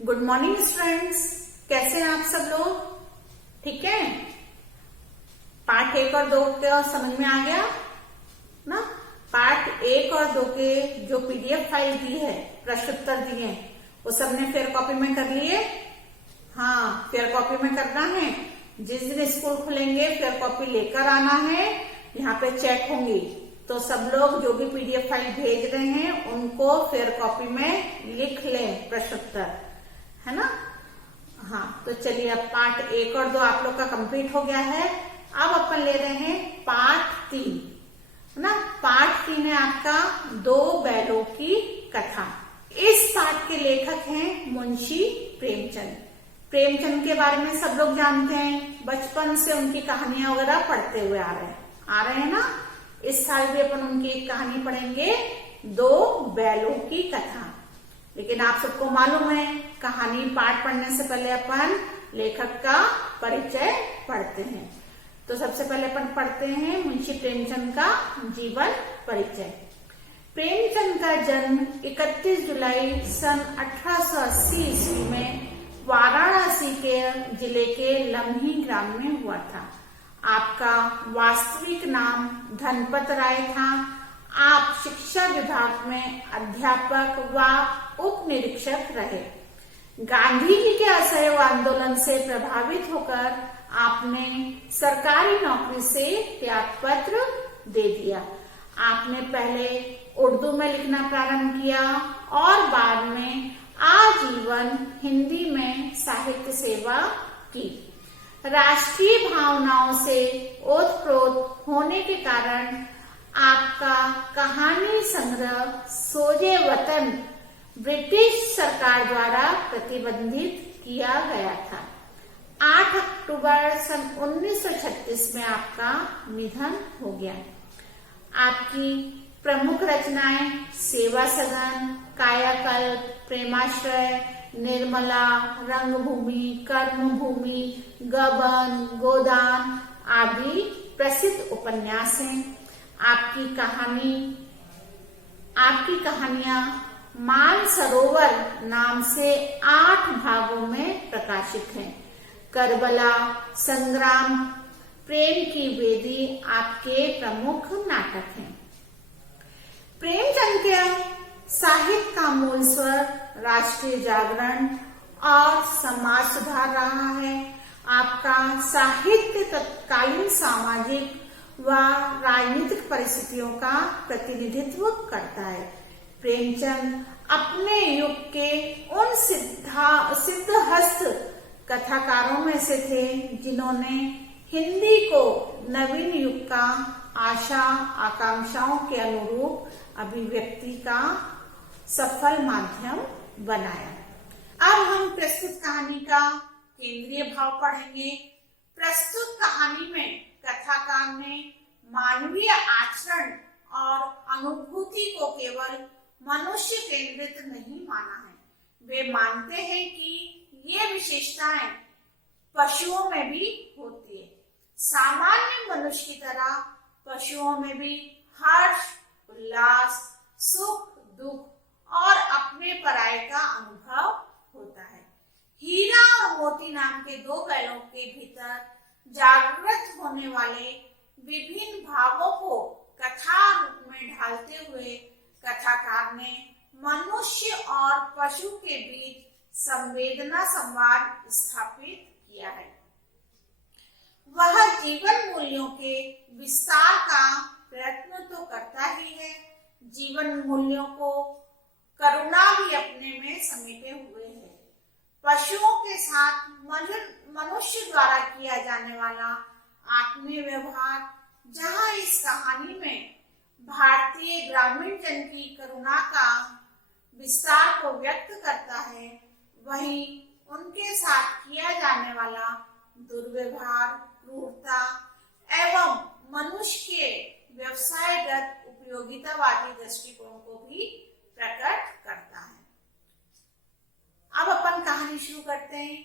Good morning students, कैसे हैं आप सब लोग? ठीक है। पार्ट 1 और 2 का समझ में आ गया ना? पार्ट 1 और 2 के जो पीडीएफ फाइल दी है, प्रश्न उत्तर दिए, वो सबने फेयर कॉपी में कर लिए? हाँ, फेयर कॉपी में करना है। जिस दिन स्कूल खुलेंगे फेयर कॉपी लेकर आना है, यहाँ पे चेक होंगी। तो सब लोग जो भी पीडीएफ फाइल भेज रहे हैं उनको फेयर कॉपी में लिख लें प्रश्न उत्तर, है ना? हाँ, तो चलिए अब पार्ट 1 और 2 आप लोग का कंप्लीट हो गया है। अब अपन ले रहे हैं पार्ट 3, है ना? पार्ट 3 है आपका 2 बैलों की कथा। इस पार्ट के लेखक हैं मुंशी प्रेमचंद। प्रेमचंद के बारे में सब लोग जानते हैं, बचपन से उनकी कहानियां वगैरह पढ़ते हुए आ रहे हैं ना? इस साल भी अपन उनकी एक कहानी पढ़ेंगे, 2 बैलों की कथा। लेकिन आप सबको मालूम है, कहानी पाठ पढ़ने से पहले अपन लेखक का परिचय पढ़ते हैं। तो सबसे पहले अपन पढ़ते हैं मुंशी प्रेमचंद का जीवन परिचय। प्रेमचंद का जन्म 31 जुलाई सन 1880 ईस्वी में वाराणसी के जिले के लम्ही ग्राम में हुआ था। आपका वास्तविक नाम धनपत राय था। आप शिक्षा विभाग में अध्यापक व उप निरीक्षक रहे। गांधी जी के असहयोग आंदोलन से प्रभावित होकर आपने सरकारी नौकरी से त्यागपत्र दे दिया। आपने पहले उर्दू में लिखना प्रारंभ किया और बाद में आजीवन हिंदी में साहित्य सेवा की। राष्ट्रीय भावनाओं से ओतप्रोत होने के कारण आपका कहानी संग्रह सोजे वतन ब्रिटिश सरकार द्वारा प्रतिबंधित किया गया था। 8 अक्टूबर सन 1936 में आपका निधन हो गया। आपकी प्रमुख रचनाएं सेवा सदन, कायाकल्प, प्रेमाश्रय, निर्मला, रंगभूमि, कर्मभूमि, गबन, गोदान आदि प्रसिद्ध उपन्यास हैं। आपकी कहानियां मानसरोवर नाम से 8 भागों में प्रकाशित हैं। करबला, संग्राम, प्रेम की वेदी आपके प्रमुख नाटक हैं। प्रेमचंद के साहित्य का मूल स्वर राष्ट्रीय जागरण और समाज सुधार रहा है। आपका साहित्य तत्कालीन सामाजिक व राजनीतिक परिस्थितियों का प्रतिनिधित्व करता है। प्रेमचंद अपने युग के उन सिद्धहस्त कथाकारों में से थे जिन्होंने हिंदी को नवीन युग का आशा आकांक्षाओं के अनुरूप अभिव्यक्ति का सफल माध्यम बनाया। अब हम प्रस्तुत कहानी का केंद्रीय भाव पढ़ेंगे। प्रस्तुत कहानी में कथाकार ने मानवीय आचरण और अनुभूति को केवल मनुष्य केंद्रित नहीं माना है। वे मानते हैं कि ये विशेषताएं पशुओं में भी होती है। सामान्य मनुष्य की तरह पशुओं में भी हर्ष, उल्लास, सुख, दुख और अपने पराये का अनुभव होता है। हीरा और मोती नाम के 2 बैलों के भीतर जागृत होने वाले विभिन्न भावों को कथा रूप में ढालते हुए कथाकार ने मनुष्य और पशु के बीच संवेदना संवाद स्थापित किया है। वह जीवन मूल्यों के विस्तार का प्रयत्न तो करता ही है, जीवन मूल्यों को करुणा भी अपने में समेटे हुए है। पशुओं के साथ मनुष्य द्वारा किया जाने वाला आत्मीय व्यवहार जहाँ इस कहानी में भारतीय ग्रामीण जन की करुणा का विस्तार को व्यक्त करता है, वहीं उनके साथ किया जाने वाला दुर्व्यवहार, क्रूरता एवं मनुष्य के व्यवसायगत उपयोगितावादी दृष्टिकोण को भी प्रकट करता है। अब अपन कहानी शुरू करते हैं।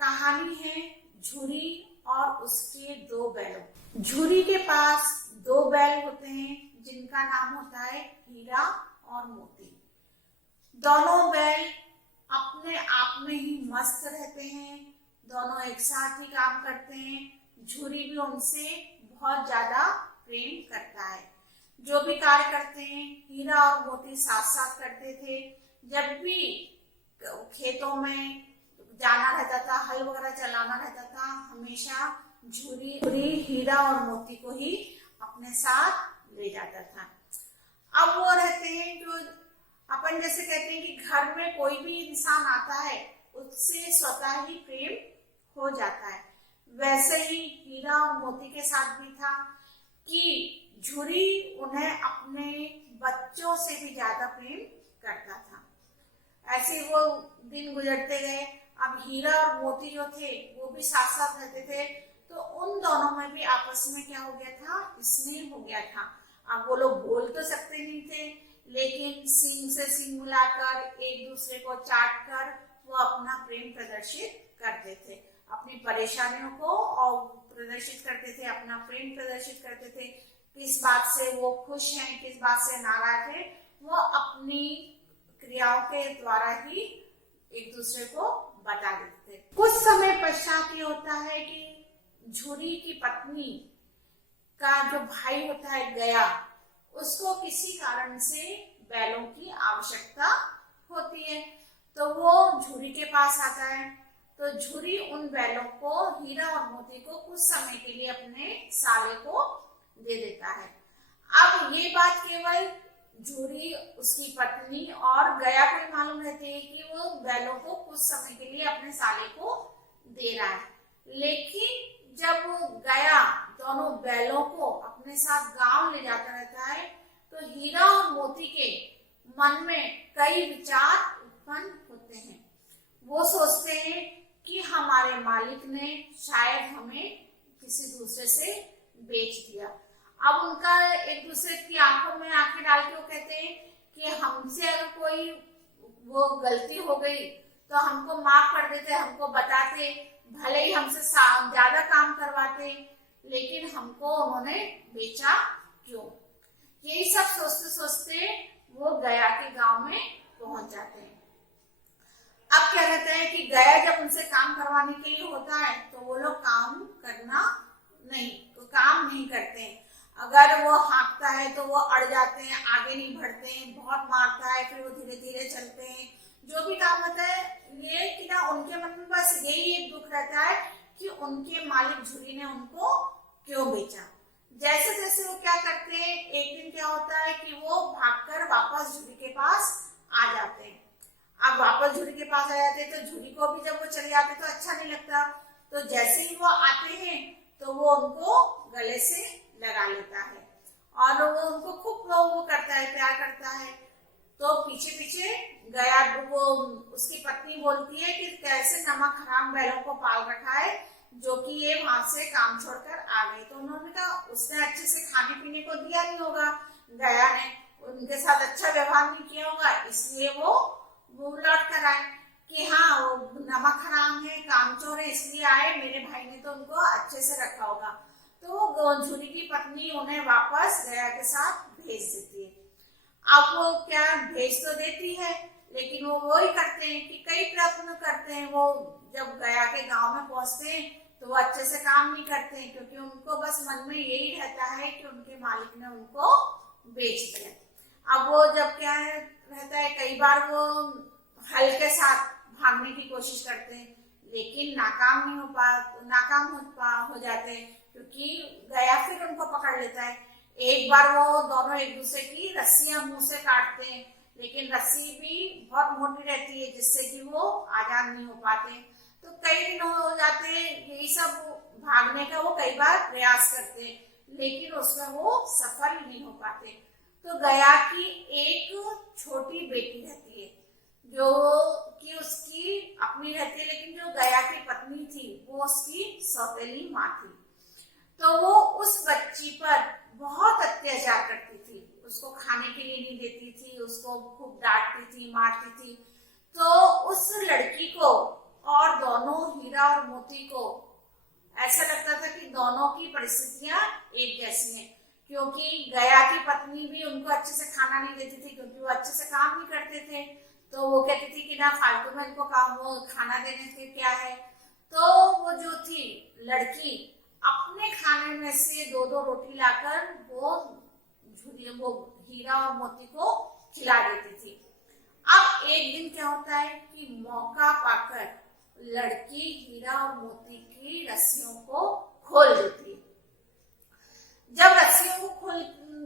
कहानी है झुरी और उसके 2 बैलों। झुरी के पास 2 बैल होते हैं जिनका नाम होता है हीरा और मोती। दोनों बैल अपने आप में ही मस्त रहते हैं, दोनों एक साथ ही काम करते हैं। झूरी भी उनसे बहुत ज्यादा प्रेम करता है। जो भी कार्य करते हैं हीरा और मोती साथ साथ करते थे। जब भी खेतों में जाना रहता था, हल वगैरह चलाना रहता था, हमेशा झूरी हीरा और मोती को ही अपने साथ ले जाता था। अब वो रहते हैं जो अपन जैसे कहते हैं कि घर में कोई भी इंसान आता है उससे स्वतः ही प्रेम हो जाता है, वैसे ही हीरा और मोती के साथ भी था कि झूरी उन्हें अपने बच्चों से भी ज्यादा प्रेम करता था। ऐसे वो दिन गुजरते गए। अब हीरा और मोती जो थे वो भी साथ साथ रहते थे, तो उन दोनों में भी आपस में क्या हो गया था, स्नेह हो गया था। अब वो लोग बोल तो सकते नहीं थे, लेकिन सींग से सींग मिलाकर एक दूसरे को चाट कर वो अपना प्रेम प्रदर्शित करते थे, अपनी परेशानियों को और प्रदर्शित करते थे, अपना प्रेम प्रदर्शित करते थे। किस बात से वो खुश हैं, किस बात से नाराज है, वो अपनी क्रियाओं के द्वारा ही एक दूसरे को बता देते थे। कुछ समय पश्चात ये होता है कि झूरी की पत्नी का जो भाई होता है गया, उसको किसी कारण से बैलों की आवश्यकता होती है, तो वो झूरी के पास आता है। तो झूरी उन बैलों को, हीरा और मोती को कुछ समय के लिए अपने साले को दे देता है। अब ये बात केवल झूरी, उसकी पत्नी और गया को ही मालूम रहती है कि वो बैलों को कुछ समय के लिए अपने साले को दे रहा है। लेकिन जब वो गया दोनों बैलों को अपने साथ गांव ले जाता रहता है, तो हीरा और मोती के मन में कई विचार उत्पन्न होते हैं। वो सोचते हैं कि हमारे मालिक ने शायद हमें किसी दूसरे से बेच दिया। अब उनका एक दूसरे की आंखों में आंखें डाल के वो कहते हैं कि हमसे अगर कोई वो गलती हो गई तो हमको माफ कर देते, हमको बताते, भले ही हमसे ज्यादा काम करवाते, लेकिन हमको उन्होंने बेचा क्यों। यही सब सोचते सोचते वो गया के गांव में पहुंच जाते हैं। अब क्या रहता है कि गया जब उनसे काम करवाने के लिए होता है तो वो लोग काम नहीं करते हैं। अगर वो हाँकता है तो वो अड़ जाते हैं, आगे नहीं बढ़ते हैं, बहुत मारता है, फिर वो धीरे धीरे चलते हैं। जो भी काम होता है ये कि ना उनके मन में बस यही एक दुख रहता है कि उनके मालिक झूरी ने उनको क्यों बेचा। जैसे जैसे वो क्या करते हैं, एक दिन क्या होता है कि वो भागकर वापस झूरी के पास आ जाते हैं। अब वापस झूरी के पास आ जाते हैं तो झूरी को भी जब वो चले जाते तो अच्छा नहीं लगता, तो जैसे ही वो आते हैं तो वो उनको गले से लगा लेता है और वो उनको खूब वो करता है, प्यार करता है। तो पीछे पीछे गया, वो उसकी पत्नी बोलती है कि कैसे नमक हराम बैलों को पाल रखा है, जो कि ये वहां से काम छोड़कर आ गए। तो उन्होंने कहा उसने अच्छे से खाने पीने को दिया नहीं होगा, गया ने उनके साथ अच्छा व्यवहार नहीं किया होगा, इसलिए वो लौट कर आए कि हाँ वो नमक हराम है, कामचोर है, इसलिए आए, मेरे भाई ने तो उनको अच्छे से रखा होगा। तो वो झूरी की पत्नी उन्हें वापस गया के साथ भेज देती है। अब वो क्या भेज तो देती है, लेकिन वो वही करते हैं कि कई प्रयत्न करते हैं। वो जब गया के गांव में पहुंचते हैं तो वो अच्छे से काम नहीं करते हैं, क्योंकि उनको बस मन में यही रहता है कि उनके मालिक ने उनको बेच दिया। अब वो जब क्या रहता है, कई बार वो हल के साथ भागने की कोशिश करते हैं, लेकिन नाकाम हो जाते हैं, क्योंकि गया फिर उनको पकड़ लेता है। एक बार वो दोनों एक दूसरे की रस्सियां मुंह से काटते हैं, लेकिन रस्सी भी बहुत मोटी रहती है जिससे कि वो आजाद नहीं हो पाते। तो कई दिन हो जाते हैं, यही सब भागने का वो कई बार प्रयास करते हैं, लेकिन उसमें वो सफल नहीं हो पाते। तो गया की एक छोटी बेटी रहती है जो कि उसकी अपनी रहती है, लेकिन जो गया की पत्नी थी वो उसकी सौतेली माँ थी। तो वो उस बच्ची पर बहुत अत्याचार करती थी, उसको खाने के लिए नहीं देती थी, उसको खूब डांटती थी, मारती थी। तो उस लड़की को और दोनों हीरा और मोती को ऐसा लगता था कि दोनों की परिस्थितियां एक जैसी हैं, क्योंकि गया की पत्नी भी उनको अच्छे से खाना नहीं देती थी, क्योंकि वो अच्छे से काम नहीं करते थे। तो वो कहती थी कि ना फालतू में इनको काम वो खाना देने से क्या है। तो वो जो थी लड़की अपने खाने में से 2-2 रोटी लाकर वो हीरा और मोती को खिला देती थी। अब एक दिन क्या होता है कि मौका पाकर लड़की हीरा और मोती की रस्सियों को खोल देती है। जब रस्सियों को खोल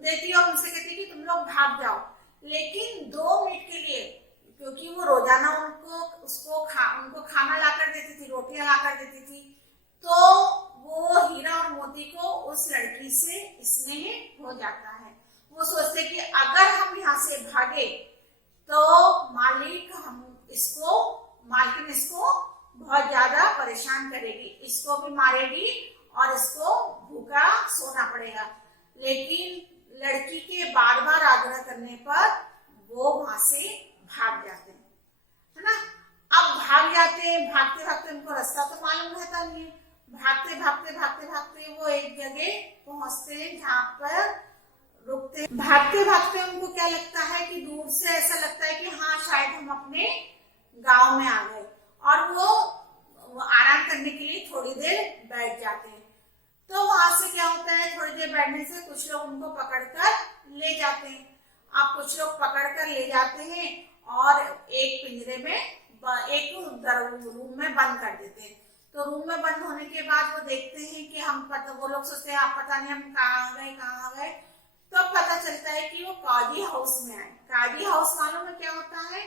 देती है और उनसे कहती है कि तुम लोग भाग जाओ, लेकिन 2 मिनट के लिए, क्योंकि वो रोजाना उनको खाना लाकर देती थी, रोटियां लाकर देती थी, तो वो हीरा और मोती को उस लड़की से स्नेह हो जाता है। वो सोचते कि अगर हम यहाँ से भागे तो मालकिन इसको बहुत ज्यादा परेशान करेगी, इसको भी मारेगी और इसको भूखा सोना पड़ेगा। लेकिन लड़की के बार बार आग्रह करने पर वो वहां से भाग जाते हैं, है ना। अब भाग जाते हैं, भागते भागते उनको रास्ता तो मालूम रहता नहीं है। भागते भागते भागते भागते वो एक जगह पहुंचते हैं जहाँ पर रुकते। भागते भागते उनको क्या लगता है कि दूर से ऐसा लगता है कि हाँ शायद हम अपने गांव में आ गए, और वो आराम करने के लिए थोड़ी देर बैठ जाते हैं। तो वहां से क्या होता है, थोड़ी देर बैठने से कुछ लोग उनको पकड़कर ले जाते हैं। अब कुछ लोग पकड़कर ले जाते हैं और एक पिंजरे में एक रूम में बंद कर देते हैं। तो रूम में बंद होने के बाद वो देखते हैं कि वो लोग सोचते हैं आप पता नहीं हम कहाँ आ गए। तो पता चलता है कि वो काजी हाउस में आए। काजी हाउस मालूम है क्या होता है?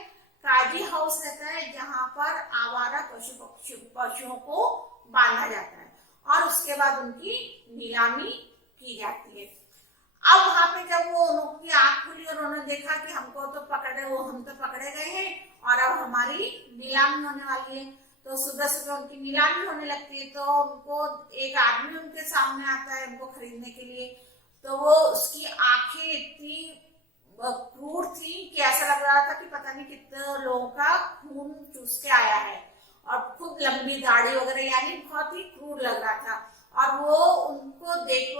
काजी हाउस रहता है जहाँ पर आवारा पशुओं को बांधा जाता है और उसके बाद उनकी नीलामी की जाती है। अब वहां पे जब वो उनकी आंख खुली और उन्होंने देखा कि हम तो पकड़े गए हैं और अब हमारी नीलामी होने वाली है, तो सुबह सुबह उनकी नीलामी होने लगती है। तो उनको एक आदमी उनके सामने आता है उनको खरीदने के लिए। तो वो उसकी आंखें इतनी क्रूर थी कि ऐसा लग रहा था कि पता नहीं कितने लोगों का खून चूस के आया है, और खूब लंबी दाढ़ी वगैरह, यानी बहुत ही क्रूर लग रहा था। और वो उनको देख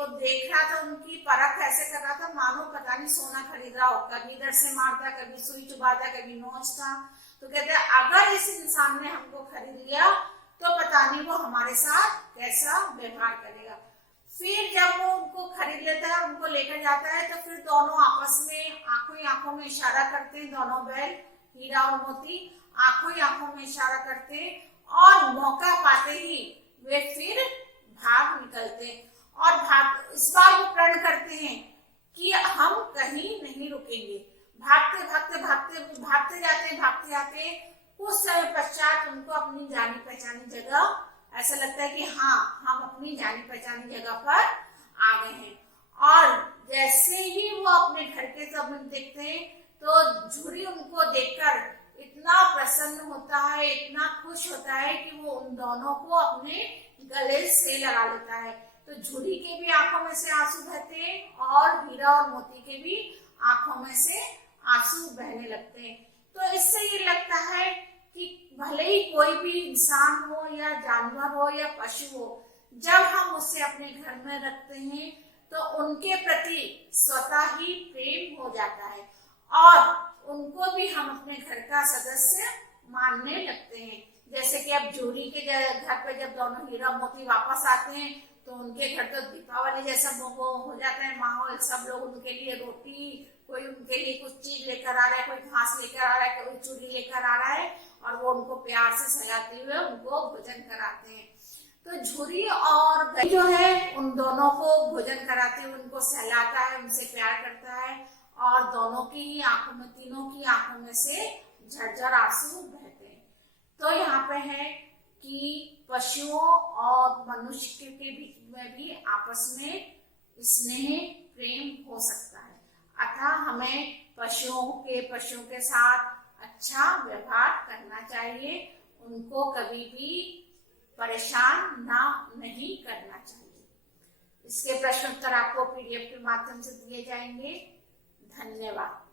रहा था, उनकी परख ऐसे कर रहा था मानो पता नहीं सोना खरीद रहा हो। कभी इधर से मारता, कभी सुई चुभाता, कभी नोचता। तो कहते हैं अगर इस इंसान ने हमको खरीद लिया तो पता नहीं वो हमारे साथ कैसा व्यवहार करेगा। फिर जब वो उनको खरीद लेता है, उनको लेकर जाता है, तो फिर दोनों आपस में आंखों में इशारा करते हैं। दोनों बैल हीरा और मोती आंखों में इशारा करते हैं और मौका पाते ही वे फिर भाग निकलते और इस बार वो प्रण करते हैं कि हम कहीं नहीं रुकेंगे। भागते जाते कुछ समय पश्चात उनको अपनी जानी पहचानी जगह ऐसा लगता है कि हाँ हम अपनी जानी पहचानी जगह पर आ गए हैं। और जैसे ही वो अपने घर के सब देखते हैं तो झुरी उनको देखकर इतना प्रसन्न होता है, इतना खुश होता है कि वो उन दोनों को अपने गले से लगा लेता है। तो झुरी के भी आंखों में से आंसू बहते हैं और हीरा और मोती के भी आंखों में से आंसू बहने लगते हैं। तो इससे ये लगता है कि भले ही कोई भी इंसान हो या जानवर हो या पशु हो, जब हम उसे अपने घर में रखते हैं तो उनके प्रति स्वतः ही प्रेम हो जाता है और उनको भी हम अपने घर का सदस्य मानने लगते हैं। जैसे कि अब झूरी के घर पे जब दोनों हीरा मोती वापस आते हैं तो उनके घर तो दीपावली जैसा वो हो जाता है माहौल। सब लोग उनके लिए रोटी, कोई उनके लिए कुछ चीज लेकर आ रहा है, कोई घास लेकर आ रहा है, कोई चूड़ी लेकर आ रहा है और वो उनको प्यार से सजाते हुए उनको भोजन कराते हैं। तो झुरी और गई जो है उन दोनों को भोजन कराते हुए उनको सहलाता है, उनसे प्यार करता है और दोनों की ही आंखों में, तीनों की आंखों में से झरझर आंसू बहते हैं। तो यहाँ पे है कि पशुओं और मनुष्य के बीच में भी आपस में स्नेह प्रेम हो सकता है। अतः हमें पशुओं के साथ अच्छा व्यवहार करना चाहिए, उनको कभी भी परेशान नहीं करना चाहिए। इसके प्रश्न उत्तर आपको पीडीएफ के माध्यम से दिए जाएंगे। धन्यवाद।